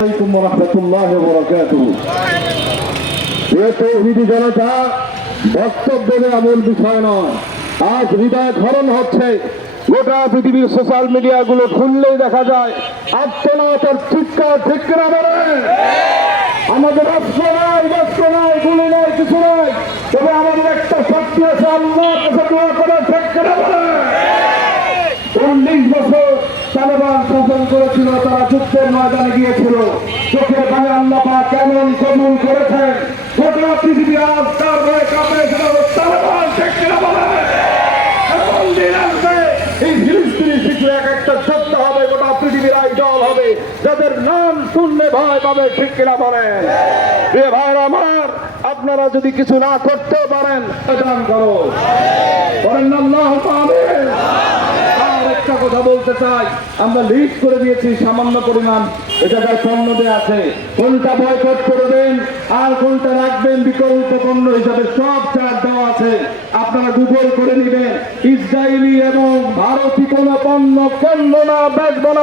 আলাইকুম ওয়া রাহমাতুল্লাহি ওয়া বারাকাতুহু। তৌহিদি জনতা, বক্তব্যের আমূল বিষয় নয়, আজ হৃদয় ক্ষরণ হচ্ছে। গোটা পৃথিবীর সোশ্যাল মিডিয়া গুলো খুললেই দেখা যায় আত্মনাথের চিৎকার, ঠিক কিনা বলেন? আমাদের অস্ত্র নাই, বস্ত্র নাই, গুলি নাই, কিছু নাই, তবে আমাদের একটা শক্তি আছে, আল্লাহর কাছে দোয়া করে, ঠিক কিনা বলেন? 19 বছর তালেবান শাসন করেছিল, তারা যুদ্ধের ময়দানে গিয়েছিল, চোখের ভাঙে আল্লাহ পাক কেমন কবুল করেছেন। গোটা পৃথিবী আজ তার ভয়ে কাঁপে, সেটা হলো তালেবান, ঠিক কিনা বলেন? এমন দিন আসবে, এই ফিলিস্তিনি শিখলে এক একটা যোদ্ধা হবে, গোটা পৃথিবীর আইডল হবে, যাদের নাম শুনলে ভয় পাবে, ঠিক কিনা বলেন? প্রিয় ভাইরা আমার, আপনারা যদি কিছু না করতে পারেন, দান করো, বলেন আল্লাহু আমিন। একটা কথা বলতে চাই, আমরা লিস্ট করে দিয়েছি সামান্য পরিমাণ এটাকার পণ্য দেওয়া আছে, কোনটা বয়কট করবেন আর কোনটা রাখবেন বিকল্প পণ্য হিসাবে সব চার্ট দেওয়া আছে, আপনারা গুগল করে নেবেন। ইসরায়েলি এবং ভারতীয় কোন পণ্য কেন না বেচবো না।